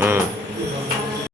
हम्म